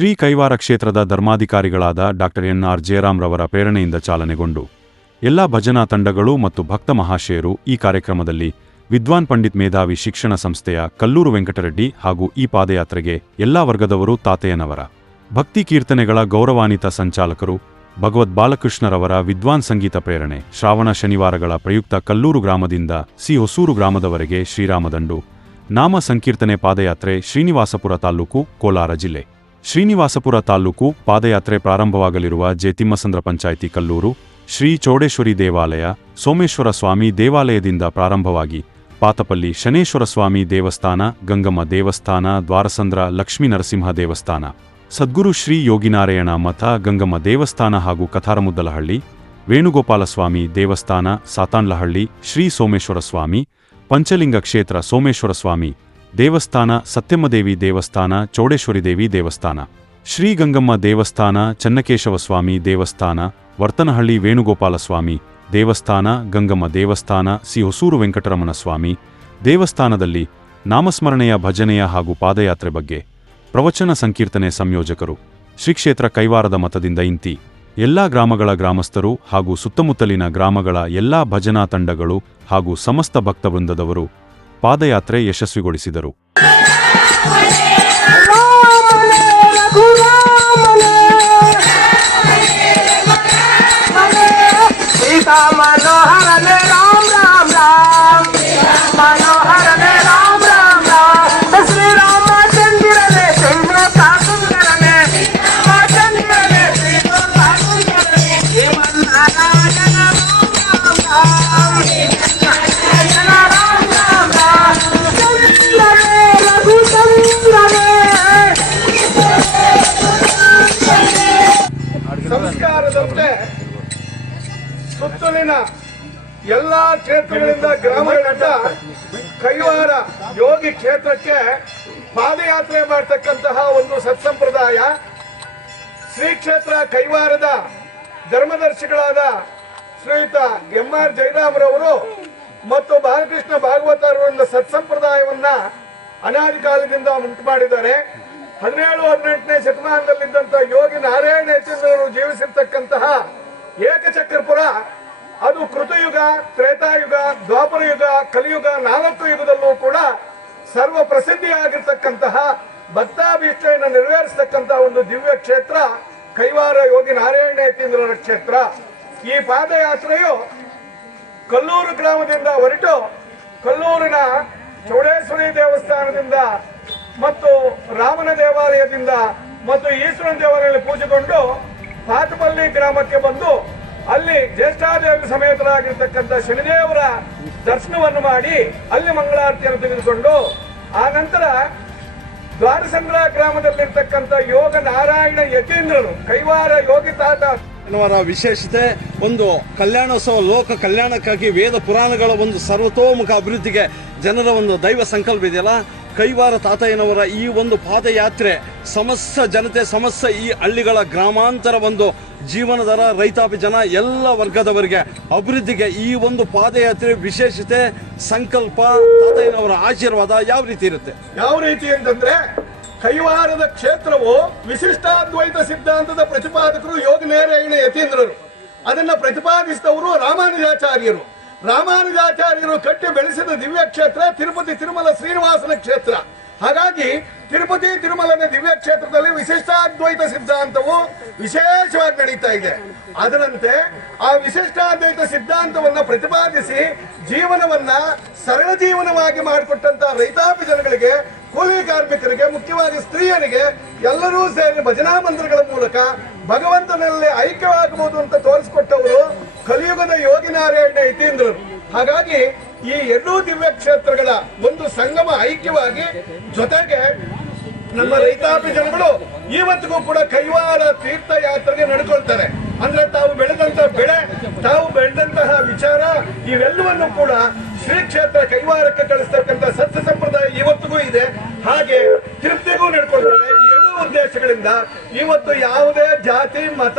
ಶ್ರೀ ಕೈವಾರ ಕ್ಷೇತ್ರದ ಧರ್ಮಾಧಿಕಾರಿಗಳಾದ doctor N R. Jayaram ರವರ ಪ್ರೇರಣೆಯಿಂದ ಚಾಲನೆಗೊಂಡು ಎಲ್ಲಾ ಭಜನಾ ತಂಡಗಳು ಮತ್ತು ಭಕ್ತ ಮಹಾಶಯರು ಈ ಕಾರ್ಯಕ್ರಮದಲ್ಲಿ ವಿದ್ವಾನ್ ಪಂಡಿತ್ ಮೇಧಾವಿ ಶಿಕ್ಷಣ ಸಂಸ್ಥೆಯ ಕಲ್ಲೂರು ವೆಂಕಟರೆಡ್ಡಿ ಹಾಗೂ ಈ ಪಾದಯಾತ್ರೆಗೆ ಎಲ್ಲಾ ವರ್ಗದವರು ತಾತೆಯನವರ ಭಕ್ತಿ ಕೀರ್ತನೆಗಳ ಗೌರವಾನ್ವಿತ ಸಂಚಾಲಕರು ಭಗವದ್ ಬಾಲಕೃಷ್ಣರವರ ವಿದ್ವಾನ್ ಸಂಗೀತ ಪ್ರೇರಣೆ ಶ್ರಾವಣ ಶನಿವಾರಗಳ ಪ್ರಯುಕ್ತ ಕಲ್ಲೂರು ಗ್ರಾಮದಿಂದ ಹೊಸೂರು ಗ್ರಾಮದವರೆಗೆ ಶ್ರೀರಾಮದಂಡು ನಾಮ ಸಂಕೀರ್ತನೆ ಪಾದಯಾತ್ರೆ ಶ್ರೀನಿವಾಸಪುರ ತಾಲ್ಲೂಕು ಕೋಲಾರ ಜಿಲ್ಲೆ ಶ್ರೀನಿವಾಸಪುರ ತಾಲ್ಲೂಕು ಪಾದಯಾತ್ರೆ ಪ್ರಾರಂಭವಾಗಲಿರುವ ತಿಮ್ಮಸಂದ್ರ ಪಂಚಾಯಿತಿ ಕಲ್ಲೂರು ಶ್ರೀ ಚೌಡೇಶ್ವರಿ ದೇವಾಲಯ ಸೋಮೇಶ್ವರ ಸ್ವಾಮಿ ದೇವಾಲಯದಿಂದ ಪ್ರಾರಂಭವಾಗಿ ಪಾತಪಲ್ಲಿ ಶನೇಶ್ವರ ಸ್ವಾಮಿ ದೇವಸ್ಥಾನ ಗಂಗಮ್ಮ ದೇವಸ್ಥಾನ ದ್ವಾರಸಂದ್ರ ಲಕ್ಷ್ಮೀ ನರಸಿಂಹ ದೇವಸ್ಥಾನ ಸದ್ಗುರು ಶ್ರೀ ಯೋಗಿನಾರಾಯಣ ಮಠ ಗಂಗಮ್ಮ ದೇವಸ್ಥಾನ ಹಾಗೂ ಕಥಾರಮುದ್ದಲಹಳ್ಳಿ ವೇಣುಗೋಪಾಲಸ್ವಾಮಿ ದೇವಸ್ಥಾನ ಸಾತಾನ್ಲಹಳ್ಳಿ ಶ್ರೀ ಸೋಮೇಶ್ವರ ಸ್ವಾಮಿ ಪಂಚಲಿಂಗ ಕ್ಷೇತ್ರ ಸೋಮೇಶ್ವರ ಸ್ವಾಮಿ ದೇವಸ್ಥಾನ ಸತ್ಯಮ್ಮದೇವಿ ದೇವಸ್ಥಾನ ಚೌಡೇಶ್ವರಿ ದೇವಿ ದೇವಸ್ಥಾನ ಶ್ರೀ ಗಂಗಮ್ಮ ದೇವಸ್ಥಾನ ಚನ್ನಕೇಶವ ಸ್ವಾಮಿ ದೇವಸ್ಥಾನ ವರ್ತನಹಳ್ಳಿ ವೇಣುಗೋಪಾಲಸ್ವಾಮಿ ದೇವಸ್ಥಾನ ಗಂಗಮ್ಮ ದೇವಸ್ಥಾನ ಹೊಸೂರು ವೆಂಕಟರಮಣ ಸ್ವಾಮಿ ದೇವಸ್ಥಾನದಲ್ಲಿ ನಾಮಸ್ಮರಣೆಯ ಭಜನೆಯ ಹಾಗೂ ಪಾದಯಾತ್ರೆ ಬಗ್ಗೆ ಪ್ರವಚನ ಸಂಕೀರ್ತನೆ ಸಂಯೋಜಕರು ಶ್ರೀಕ್ಷೇತ್ರ ಕೈವಾರದ ಮತದಿಂದ ಇಂತಿ ಎಲ್ಲಾ ಗ್ರಾಮಗಳ ಗ್ರಾಮಸ್ಥರು ಹಾಗೂ ಸುತ್ತಮುತ್ತಲಿನ ಗ್ರಾಮಗಳ ಎಲ್ಲಾ ಭಜನಾ ತಂಡಗಳು ಹಾಗೂ ಸಮಸ್ತ ಭಕ್ತವೃಂದದವರು ಪಾದಯಾತ್ರೆ ಯಶಸ್ವಿಗೊಳಿಸಿದರು. ಸಂಸ್ಕಾರದಂತೆ ಸುತ್ತಲಿನ ಎಲ್ಲಾ ಕ್ಷೇತ್ರಗಳಿಂದ ಗ್ರಾಮಗಳಿಂದ ಕೈವಾರ ಯೋಗಿ ಕ್ಷೇತ್ರಕ್ಕೆ ಪಾದಯಾತ್ರೆ ಮಾಡತಕ್ಕಂತಹ ಒಂದು ಸತ್ಸಂಪ್ರದಾಯ ಶ್ರೀ ಕ್ಷೇತ್ರ ಕೈವಾರದ ಧರ್ಮದರ್ಶಿಗಳಾದ ಶ್ರೀಯುತ ಎಂ.ಆರ್. ಜಯರಾಮರವರು ಮತ್ತು ಬಾಲಕೃಷ್ಣ ಭಾಗವತರವರ ಸತ್ಸಂಪ್ರದಾಯವನ್ನ ಅನಾದಿ ಕಾಲದಿಂದ ಉಂಟು ಮಾಡಿದ್ದಾರೆ. 17-18ನೇ ಶತಮಾನದಲ್ಲಿದ್ದಂಥ ಯೋಗಿ ನಾರಾಯಣ ಯತೀಂದ್ರರು ಜೀವಿಸಿರ್ತಕ್ಕಂತಹ ಏಕಚಕ್ರಪುರ ಅದು ಕೃತಯುಗ, ತ್ರೇತಾಯುಗ, ದ್ವಾಪರ ಯುಗ, ಕಲಿಯುಗ 4 ಯುಗದಲ್ಲೂ ಕೂಡ ಸರ್ವ ಪ್ರಸಿದ್ಧಿಯಾಗಿರ್ತಕ್ಕಂತಹ ಭಕ್ತಾಭೀಷ್ಟೆಯನ್ನು ನೆರವೇರಿಸತಕ್ಕಂತಹ ಒಂದು ದಿವ್ಯ ಕ್ಷೇತ್ರ ಕೈವಾರ ಯೋಗಿ ನಾರಾಯಣ ಯತೀಂದ್ರರ ಕ್ಷೇತ್ರ. ಈ ಪಾದಯಾತ್ರೆಯು ಕಲ್ಲೂರು ಗ್ರಾಮದಿಂದ ಹೊರಟು ಕಲ್ಲೂರಿನ ಚೌಡೇಶ್ವರಿ ದೇವಸ್ಥಾನದಿಂದ ಮತ್ತು ರಾಮನ ದೇವಾಲಯದಿಂದ ಮತ್ತು ಈಶ್ವರನ ದೇವಾಲಯದಲ್ಲಿ ಪೂಜೆಗೊಂಡು ಪಾತಪಲ್ಲಿ ಗ್ರಾಮಕ್ಕೆ ಬಂದು ಅಲ್ಲಿ ಜ್ಯೇಷ್ಠಾದೇವಿ ಸಮೇತರಾಗಿರ್ತಕ್ಕಂಥ ಶನಿದೇವರ ದರ್ಶನವನ್ನು ಮಾಡಿ ಅಲ್ಲಿ ಮಂಗಳಾರತಿಯನ್ನು ತೆಗೆದುಕೊಂಡು ಆ ನಂತರ ದ್ವಾರಸಂದ್ರ ಗ್ರಾಮದಲ್ಲಿರ್ತಕ್ಕಂಥ ಯೋಗ ನಾರಾಯಣ ಯತೀಂದ್ರರು ಕೈವಾರ ಯೋಗಿ ತಾತ ಅವರ ವಿಶೇಷತೆ ಒಂದು ಕಲ್ಯಾಣೋತ್ಸವ ಲೋಕ ಕಲ್ಯಾಣಕ್ಕಾಗಿ ವೇದ ಪುರಾಣಗಳ ಒಂದು ಸರ್ವತೋಮುಖ ಅಭಿವೃದ್ಧಿಗೆ ಜನರ ಒಂದು ದೈವ ಸಂಕಲ್ಪ ಇದೆಯಲ್ಲ. ಕೈವಾರ ತಾತಯ್ಯನವರ ಈ ಒಂದು ಪಾದಯಾತ್ರೆ ಸಮಸ್ತ ಜನತೆ ಸಮಸ್ತ ಈ ಹಳ್ಳಿಗಳ ಗ್ರಾಮಾಂತರ ಒಂದು ಜೀವನದರ ರೈತಾಪಿ ಜನ ಎಲ್ಲ ವರ್ಗದವರಿಗೆ ಅಭಿವೃದ್ಧಿಗೆ ಈ ಒಂದು ಪಾದಯಾತ್ರೆ ವಿಶೇಷತೆ ಸಂಕಲ್ಪ ತಾತಯ್ಯನವರ ಆಶೀರ್ವಾದ ಯಾವ ರೀತಿ ಇರುತ್ತೆ? ಯಾವ ರೀತಿ ಅಂತಂದ್ರೆ ಕೈವಾರದ ಕ್ಷೇತ್ರವು ವಿಶಿಷ್ಟಾದ್ವೈತ ಸಿದ್ಧಾಂತದ ಪ್ರತಿಪಾದಕರು ಯೋಗಿ ನಾರಾಯಣ ಯತೀಂದ್ರರು. ಅದನ್ನ ಪ್ರತಿಪಾದಿಸಿದವರು ರಾಮಾನುಜಾಚಾರ್ಯರು. ರಾಮಾನುಜಾಚಾರ್ಯರು ಕಟ್ಟಿ ಬೆಳೆಸಿದ ದಿವ್ಯ ಕ್ಷೇತ್ರ ತಿರುಪತಿ ತಿರುಮಲ ಶ್ರೀನಿವಾಸನ ಕ್ಷೇತ್ರ. ಹಾಗಾಗಿ ತಿರುಪತಿ ತಿರುಮಲನ ದಿವ್ಯ ಕ್ಷೇತ್ರದಲ್ಲಿ ವಿಶಿಷ್ಟಾದ್ವೈತ ಸಿದ್ಧಾಂತವು ವಿಶೇಷವಾಗಿ ನಡೀತಾ ಇದೆ. ಅದರಂತೆ ಆ ವಿಶಿಷ್ಟಾದ್ವೈತ ಸಿದ್ಧಾಂತವನ್ನ ಪ್ರತಿಪಾದಿಸಿ ಜೀವನವನ್ನ ಸರಳ ಜೀವನವಾಗಿ ಮಾಡಿಕೊಟ್ಟಂತ ರೈತಾಪಿ ಜನಗಳಿಗೆ, ಕೂಲಿ ಕಾರ್ಮಿಕರಿಗೆ, ಮುಖ್ಯವಾಗಿ ಸ್ತ್ರೀಯರಿಗೆ ಎಲ್ಲರೂ ಸೇರಿ ಭಜನಾ ಮಂದಿರಗಳ ಮೂಲಕ ಭಗವಂತನಲ್ಲಿ ಐಕ್ಯವಾಗಬಹುದು ಅಂತ ತೋರಿಸಿಕೊಟ್ಟವರು ಕಲಿಯುಗದ ಯೋಗಿ ನಾರಾಯಣ ಯತೀಂದ್ರರು. ಹಾಗಾಗಿ ಈ ಎರಡೂ ದಿವ್ಯ ಕ್ಷೇತ್ರಗಳ ಒಂದು ಸಂಗಮ ಐಕ್ಯವಾಗಿ ಜೊತೆಗೆ ನಮ್ಮ ರೈತಾಪಿ ಜನಗಳು ಇವತ್ತಿಗೂ ಕೂಡ ಕೈವಾರ ತೀರ್ಥಯಾತ್ರೆಗೆ ನಡ್ಕೊಳ್ತಾರೆ. ಅಂದ್ರೆ ತಾವು ಬೆಳೆದಂತ ಬೆಳೆ, ತಾವು ಬೆಳೆದಂತಹ ವಿಚಾರ ಇವೆಲ್ಲವನ್ನು ಕೂಡ ಶ್ರೀ ಕ್ಷೇತ್ರ ಕೈವಾರಕ್ಕೆ ಕಳಿಸ್ತಕ್ಕಂಥ ಸತ್ಯ ಸಂಪ್ರದಾಯ ಇವತ್ತಿಗೂ ಇದೆ. ಹಾಗೆ ತಿರುಪ್ತಿಗೂ ನಡ್ಕೊಳ್ತಾರೆ. ಈ ಎರಡೂ ಉದ್ದೇಶಗಳಿಂದ ಇವತ್ತು ಯಾವುದೇ ಜಾತಿ ಮತ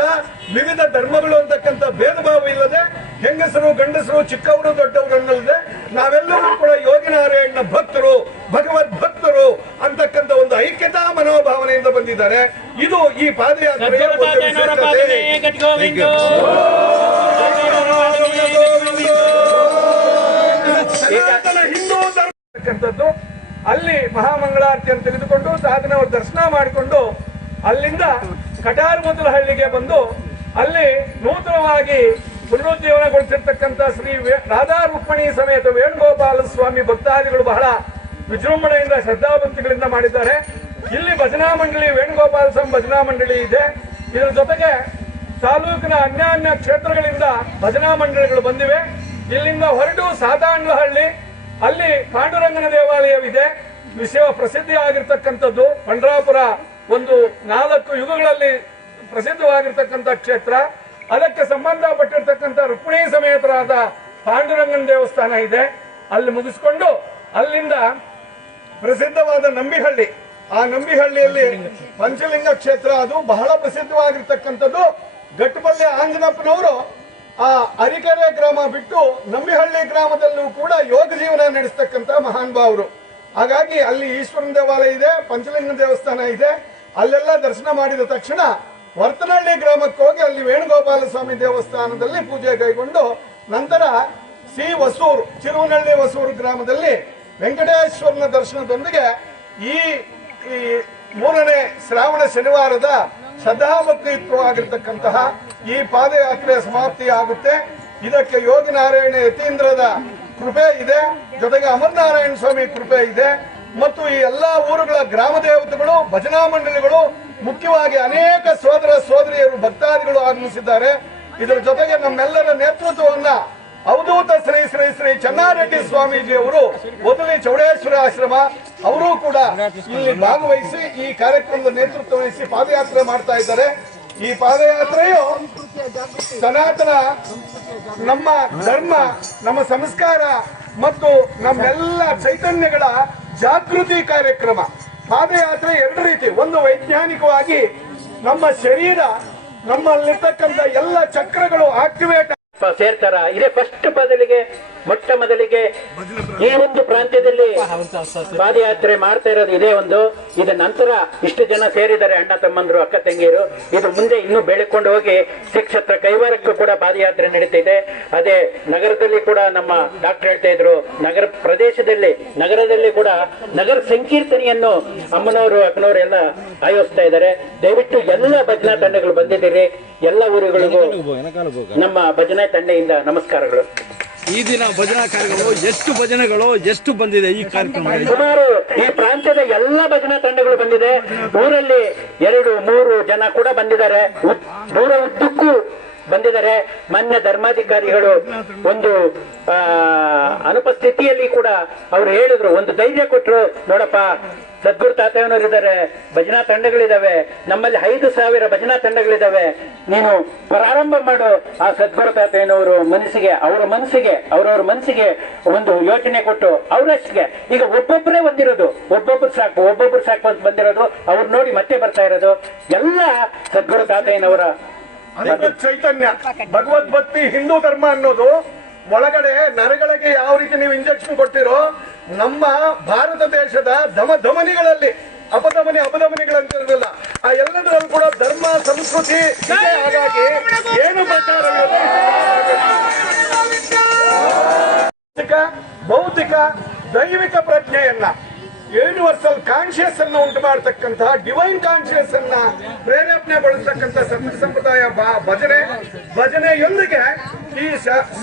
ವಿವಿಧ ಧರ್ಮಗಳು ಅಂತಕ್ಕಂಥ ಭೇದ ಭಾವ ಇಲ್ಲದೆ ಹೆಂಗಸರು ಗಂಡಸರು ಚಿಕ್ಕವರು ದೊಡ್ಡವರು ಅನ್ನಲ್ಲದೆ ನಾವೆಲ್ಲರೂ ಕೂಡ ಯೋಗಿ ನಾರಾಯಣ ಭಕ್ತರು, ಭಗವದ್ ಭಕ್ತರು ಅಂತಕ್ಕಂಥ ಒಂದು ಐಕ್ಯತಾ ಮನೋಭಾವನೆಯಿಂದ ಬಂದಿದ್ದಾರೆ. ಇದು ಈ ಪಾದಯಾತ್ರೆಯ ಒಂದು ವಿಶಿಷ್ಟತೆ. ಸನಾತನ ಹಿಂದೂ ಧರ್ಮ ಅಲ್ಲಿ ಮಹಾಮಂಗಳಾರತಿಯನ್ನು ತೆಗೆದುಕೊಂಡು ಸಾಧನ ದರ್ಶನ ಮಾಡಿಕೊಂಡು ಅಲ್ಲಿಂದ ಕಟಾರಮುದ್ದಲಹಳ್ಳಿಗೆ ಬಂದು ಅಲ್ಲಿ ನೂತನವಾಗಿ ಪುನರುಜ್ಜೀವನಗೊಳಿಸಿರ್ತಕ್ಕಂಥ ಶ್ರೀ ರಾಧಾ ರುಕ್ಮಿಣಿ ಸಮೇತ ವೇಣುಗೋಪಾಲ ಸ್ವಾಮಿ ಭಕ್ತಾದಿಗಳು ಬಹಳ ವಿಜೃಂಭಣೆಯಿಂದ ಶ್ರದ್ಧಾಭಕ್ತಿಗಳಿಂದ ಮಾಡಿದ್ದಾರೆ. ಇಲ್ಲಿ ಭಜನಾ ಮಂಡಳಿ ವೇಣುಗೋಪಾಲ ಸ್ವಾಮಿ ಭಜನಾ ಮಂಡಳಿ ಇದೆ. ಇದರ ಜೊತೆಗೆ ತಾಲೂಕಿನ ಅನ್ಯಾನ್ಯ ಕ್ಷೇತ್ರಗಳಿಂದ ಭಜನಾ ಮಂಡಳಿಗಳು ಬಂದಿವೆ. ಇಲ್ಲಿಂದ ಹೊರಟು ಸಾತಾಂಡ್ಲಹಳ್ಳಿ ಅಲ್ಲಿ ಪಾಂಡುರಂಗನ ದೇವಾಲಯವಿದೆ. ವಿಶ್ವ ಪ್ರಸಿದ್ಧಿ ಆಗಿರ್ತಕ್ಕಂಥದ್ದು ಪಂಡ್ರಾಪುರ ಒಂದು 4 ಯುಗಗಳಲ್ಲಿ ಪ್ರಸಿದ್ಧವಾಗಿರ್ತಕ್ಕಂಥ ಕ್ಷೇತ್ರ. ಅದಕ್ಕೆ ಸಂಬಂಧಪಟ್ಟಿರ್ತಕ್ಕಂಥ ರುಕ್ಮಿಣಿ ಸಮೇತರಾದ ಪಾಂಡುರಂಗನ ದೇವಸ್ಥಾನ ಇದೆ. ಅಲ್ಲಿ ಮುಗಿಸ್ಕೊಂಡು ಅಲ್ಲಿಂದ ಪ್ರಸಿದ್ಧವಾದ ನಂಬಿಹಳ್ಳಿ, ಆ ನಂಬಿಹಳ್ಳಿಯಲ್ಲಿ ಪಂಚಲಿಂಗ ಕ್ಷೇತ್ರ, ಅದು ಬಹಳ ಪ್ರಸಿದ್ಧವಾಗಿರ್ತಕ್ಕಂಥದ್ದು. ಗಟ್ಟಪಲ್ಲಿ ಆಂಜನಪ್ಪನವರು ಆ ಅರಿಕೆರೆ ಗ್ರಾಮ ಬಿಟ್ಟು ನಂಬಿಹಳ್ಳಿ ಗ್ರಾಮದಲ್ಲೂ ಕೂಡ ಯೋಗ ಜೀವನ ನಡೆಸ್ತಕ್ಕಂಥ ಮಹಾನ್ ಭಾವರು. ಹಾಗಾಗಿ ಅಲ್ಲಿ ಈಶ್ವರನ ದೇವಾಲಯ ಇದೆ, ಪಂಚಲಿಂಗ ದೇವಸ್ಥಾನ ಇದೆ. ಅಲ್ಲೆಲ್ಲ ದರ್ಶನ ಮಾಡಿದ ತಕ್ಷಣ ವರ್ತನಹಳ್ಳಿ ಗ್ರಾಮಕ್ಕೆ ಹೋಗಿ ಅಲ್ಲಿ ವೇಣುಗೋಪಾಲ ಸ್ವಾಮಿ ದೇವಸ್ಥಾನದಲ್ಲಿ ಪೂಜೆ ಕೈಗೊಂಡು ನಂತರ ಸಿ ಹೊಸೂರು, ಚಿರುವನಹಳ್ಳಿ ಹೊಸೂರು ಗ್ರಾಮದಲ್ಲಿ ವೆಂಕಟೇಶ್ವರನ ದರ್ಶನದೊಂದಿಗೆ ಈ 3ನೇ ಶ್ರಾವಣ ಶನಿವಾರದ ಶ್ರದ್ಧಾಭಕ್ತಿಯುಕ್ತವಾಗಿರ್ತಕ್ಕಂತಹ ಈ ಪಾದಯಾತ್ರೆಯ ಸಮಾಪ್ತಿ ಆಗುತ್ತೆ. ಇದಕ್ಕೆ ಯೋಗಿ ನಾರಾಯಣ ಯತೀಂದ್ರದ ಕೃಪೆ ಇದೆ, ಜೊತೆಗೆ ಅಮರನಾರಾಯಣ ಸ್ವಾಮಿ ಕೃಪೆ ಇದೆ ಮತ್ತು ಈ ಎಲ್ಲಾ ಊರುಗಳ ಗ್ರಾಮ ದೇವತೆಗಳು, ಭಜನಾ ಮಂಡಳಿಗಳು, ಮುಖ್ಯವಾಗಿ ಅನೇಕ ಸೋದರ ಸೋದರಿಯರು ಭಕ್ತಾದಿಗಳು ಆಗಮಿಸಿದ್ದಾರೆ. ಇದರ ಜೊತೆಗೆ ನಮ್ಮೆಲ್ಲರ ನೇತೃತ್ವವನ್ನ ಅವಧೂತ ಶ್ರೀ ಶ್ರೀ ಶ್ರೀ ಚೆನ್ನಾರೆಡ್ಡಿ ಸ್ವಾಮೀಜಿ ಅವರು ಮೊದಲೇ ಚೌಡೇಶ್ವರ ಆಶ್ರಮ ಅವರು ಕೂಡ ಇಲ್ಲಿ ಭಾಗವಹಿಸಿ ಈ ಕಾರ್ಯಕ್ರಮದ ನೇತೃತ್ವ ವಹಿಸಿ ಪಾದಯಾತ್ರೆ ಮಾಡ್ತಾ ಇದ್ದಾರೆ. ಈ ಪಾದಯಾತ್ರೆಯು ಸನಾತನ ನಮ್ಮ ಧರ್ಮ, ನಮ್ಮ ಸಂಸ್ಕಾರ ಮತ್ತು ನಮ್ಮೆಲ್ಲ ಚೈತನ್ಯಗಳ ಜಾಗೃತಿ ಕಾರ್ಯಕ್ರಮ. ಪಾದಯಾತ್ರೆ 2 ರೀತಿ. ಒಂದು ವೈಜ್ಞಾನಿಕವಾಗಿ ನಮ್ಮ ಶರೀರ, ನಮ್ಮಲ್ಲಿರ್ತಕ್ಕಂಥ ಎಲ್ಲ ಚಕ್ರಗಳು ಆಕ್ಟಿವೇಟ್ ಸೇರ್ತಾರ. ಇದೇ ಫಸ್ಟ್ ಮೊಟ್ಟ ಮೊದಲಿಗೆ ಈ ಒಂದು ಪ್ರಾಂತ್ಯದಲ್ಲಿ ಪಾದಯಾತ್ರೆ ಮಾಡ್ತಾ ಇರೋದು ಇದೇ ಒಂದು. ಇದ ನಂತರ ಇಷ್ಟು ಜನ ಸೇರಿದ್ದಾರೆ, ಅಣ್ಣ ತಮ್ಮಂದ್ರು, ಅಕ್ಕ ತಂಗಿಯರು. ಇದು ಮುಂದೆ ಇನ್ನೂ ಬೆಳಕೊಂಡು ಹೋಗಿ ಶ್ರೀಕ್ಷೇತ್ರ ಕೈವಾರಕ್ಕೂ ಕೂಡ ಪಾದಯಾತ್ರೆ ನಡೀತಿದೆ. ಅದೇ ನಗರದಲ್ಲಿ ಕೂಡ ನಮ್ಮ ಡಾಕ್ಟರ್ ಹೇಳ್ತಾ ಇದ್ರು, ನಗರ ಪ್ರದೇಶದಲ್ಲಿ ನಗರದಲ್ಲಿ ಕೂಡ ನಗರ ಸಂಕೀರ್ತನೆಯನ್ನು ಅಮ್ಮನವರು ಅಕ್ಕನವರು ಎಲ್ಲ ಆಯೋಜಿಸ್ತಾ ಇದ್ದಾರೆ. ದಯವಿಟ್ಟು ಎಲ್ಲ ಭಜನಾ ತಂಡಗಳು ಬಂದಿದ್ದೀರಿ. ಎಲ್ಲ ಊರುಗಳಿಗೂ ನಮ್ಮ ಭಜನಾ ತಂಡೆಯಿಂದ ನಮಸ್ಕಾರಗಳು. ಈ ದಿನ ಭಜನಾ ಕಾರ್ಯಕ್ರಮ ಎಷ್ಟು ಭಜನೆಗಳು ಎಷ್ಟು ಬಂದಿದೆ ಈ ಕಾರ್ಯಕ್ರಮ? ಸುಮಾರು ಈ ಪ್ರಾಂತ್ಯದ ಎಲ್ಲ ಭಜನಾ ತಂಡಗಳು ಬಂದಿದೆ. ಊರಲ್ಲಿ 2-3 ಜನ ಕೂಡ ಬಂದಿದ್ದಾರೆ, ದೂರ ಉದ್ದಕ್ಕೂ ಬಂದಿದ್ದಾರೆ. ಮಾನ್ಯ ಧರ್ಮಾಧಿಕಾರಿಗಳು ಒಂದು ಅನುಪಸ್ಥಿತಿಯಲ್ಲಿ ಕೂಡ ಅವರು ಹೇಳಿದ್ರು, ಒಂದು ಧೈರ್ಯ ಕೊಟ್ಟರು. ನೋಡಪ್ಪ, ಸದ್ಗುರು ತಾತಯ್ಯನವರು ಇದ್ದಾರೆ, ಭಜನಾ ತಂಡಗಳಿದಾವೆ, ನಮ್ಮಲ್ಲಿ 5,000 ಭಜನಾ ತಂಡಗಳಿದಾವೆ, ನೀನು ಪ್ರಾರಂಭ ಮಾಡು. ಆ ಸದ್ಗುರು ತಾತಯ್ಯನವರು ಅವ್ರವ್ರ ಮನಸ್ಸಿಗೆ ಒಂದು ಯೋಚನೆ ಕೊಟ್ಟು ಅವರಷ್ಟಿಗೆ ಈಗ ಒಬ್ಬೊಬ್ಬರೇ ಬಂದಿರೋದು, ಒಬ್ಬೊಬ್ರು ಸಾಕು ಅಂತ ಬಂದಿರೋದು, ಅವ್ರು ನೋಡಿ ಮತ್ತೆ ಬರ್ತಾ ಇರೋದು ಎಲ್ಲ ಸದ್ಗುರು ತಾತಯ್ಯನವರ ಚೈತನ್ಯ. ಭಗವದ್ಭಕ್ತಿ ಹಿಂದೂ ಧರ್ಮ ಅನ್ನೋದು ಒಳಗಡೆ ನರಗಳಿಗೆ ಯಾವ ರೀತಿ ನೀವು ಇಂಜೆಕ್ಷನ್ ಕೊಟ್ಟಿರೋ, ನಮ್ಮ ಭಾರತ ದೇಶದ ಧಮನಿಗಳಲ್ಲಿ ಅಪಧಮನಿಗಳಂತ ಇರಲಿಲ್ಲ, ಆ ಎಲ್ಲದರಲ್ಲೂ ಕೂಡ ಧರ್ಮ ಸಂಸ್ಕೃತಿ ಇದೆ. ಹಾಗಾಗಿ ಏನು ಪ್ರಚಾರವಿಲ್ಲ, ಭೌತಿಕ ದೈವಿಕ ಪ್ರಜ್ಞೆಯನ್ನ, ಯೂನಿವರ್ಸಲ್ ಕಾನ್ಶಿಯಸ್ ಅನ್ನು ಉಂಟು ಮಾಡತಕ್ಕಂತಹ ಡಿವೈನ್ ಕಾನ್ಶಿಯಸ್ ಅನ್ನ ಪ್ರೇರೇಪಣೆಗೊಳಿಸತಕ್ಕಂಥ ಸಂಪ್ರದಾಯ ಭಜನೆಯೊಂದಿಗೆ ಈ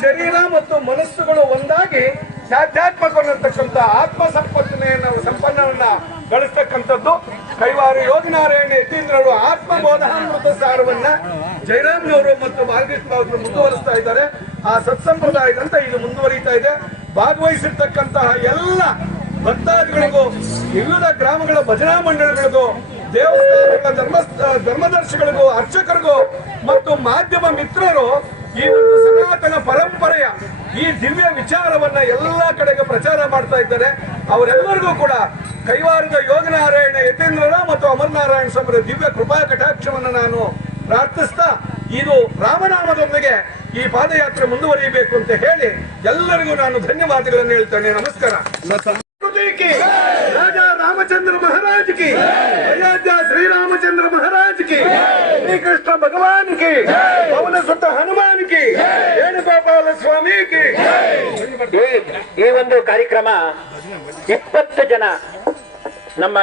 ಶರೀರ ಮತ್ತು ಮನಸ್ಸುಗಳು ಒಂದಾಗಿ ಆಧ್ಯಾತ್ಮಕವಾಗಿರ್ತಕ್ಕಂಥ ಆತ್ಮ ಸಂಪನ್ನವನ್ನ ಗಳಿಸ್ತಕ್ಕಂಥದ್ದು. ಕೈವಾರ ಯೋಗಿ ನಾರಾಯಣ ಯತೀಂದ್ರರು ಆತ್ಮಬೋಧಾಮೃತ ಸಾರವನ್ನ ಜಯರಾಮ್ನವರು ಮತ್ತು ಬಾಲಕೃಷ್ಣ ಅವರು ಮುಂದುವರಿಸ್ತಾ ಇದ್ದಾರೆ. ಆ ಸತ್ಸಂಪ್ರದಾಯದಂತ ಇದು ಮುಂದುವರಿತಾ ಇದೆ. ಭಾಗವಹಿಸಿರ್ತಕ್ಕಂತಹ ಎಲ್ಲ ಭಕ್ತಾದಿಗಳಿಗೂ, ವಿವಿಧ ಗ್ರಾಮಗಳ ಭಜನಾ ಮಂಡಳಿಗಳಿಗೂ, ದೇವಸ್ಥಾನಗಳ ಧರ್ಮದರ್ಶಿಗಳಿಗೂ, ಅರ್ಚಕರಿಗೂ ಮತ್ತು ಮಾಧ್ಯಮ ಮಿತ್ರರು ಈ ಒಂದು ಸನಾತನ ಪರಂಪರೆಯ ಈ ದಿವ್ಯ ವಿಚಾರವನ್ನ ಎಲ್ಲ ಕಡೆಗೆ ಪ್ರಚಾರ ಮಾಡ್ತಾ ಇದ್ದಾರೆ. ಅವರೆಲ್ಲರಿಗೂ ಕೂಡ ಕೈವಾರದ ಯೋಗನಾರಾಯಣ ಯತೀಂದ್ರರ ಮತ್ತು ಅಮರನಾರಾಯಣ ಸ್ವಾಮಿಯ ದಿವ್ಯ ಕೃಪಾ ಕಟಾಕ್ಷವನ್ನು ನಾನು ಪ್ರಾರ್ಥಿಸ್ತಾ, ಇದು ರಾಮನಾಮದೊಂದಿಗೆ ಈ ಪಾದಯಾತ್ರೆ ಮುಂದುವರಿಯಬೇಕು ಅಂತ ಹೇಳಿ ಎಲ್ಲರಿಗೂ ನಾನು ಧನ್ಯವಾದಗಳನ್ನು ಹೇಳ್ತೇನೆ. ನಮಸ್ಕಾರ. माते की, राजा रामचंद्र महाराज की, अयोध्या श्री रामचंद्र महाराज की, श्री कृष्ण भगवान की, पवन सुत हनुमान की, वेणुಗೋಪಾಲ ಸ್ವಾಮಿ की। ಈ ಒಂದು ಕಾರ್ಯಕ್ರಮ 20 ಜನ ನಮ್ಮ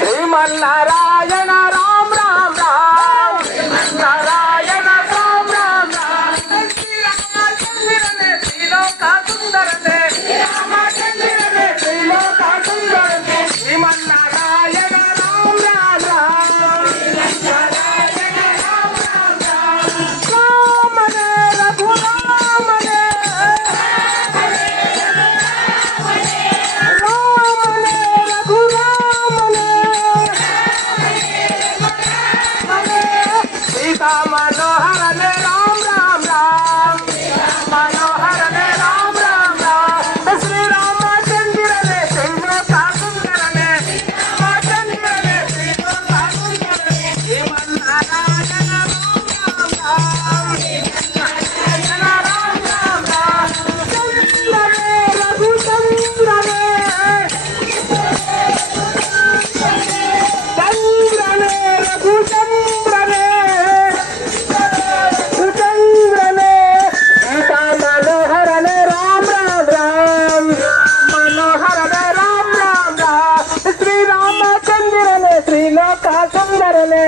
ಶ್ರೀಮನ್ನಾರಾಯಣ ರಾಮ ರಾಮ ರಾಮ ನಾರಾಯಣ ರಾಮ ರಾಮ ರಾಮ ಶ್ರೀರಾಮಚಂದ್ರನೇ ಶ್ರೀಲೋಕ ಸುಂದರನೇ ಶ್ರೀರಾಮಚಂದ್ರನೇ ಶ್ರೀಲೋಕ ಸುಂದರನೇ ಶ್ರೀಮನ್ನಾರಾಯಣ ರಾಮ ರಾಮ ರಾಮ ನಾರಾಯಣ ರಾಮ ರಾಮ ರಾಮ ರಾಮನೇ ರಘುರಾಮನೇ सीता मनोहरने राम राम राम मनोहरने राम राम राम श्री रामचंद्रने श्रीलोक सुंदरने रामचंद्रने श्रीलोक सुंदरने श्रीमन्नारायण राम राम राम नारायण राम राम राम चंद्रने रघुचंद्रने चंद्रने रघुचंद्रने सुचंद्रने सीता मनोहरने राम राम राम मनोहरने राम राम राम श्री रामचंद्रने श्रीलोक सुंदरने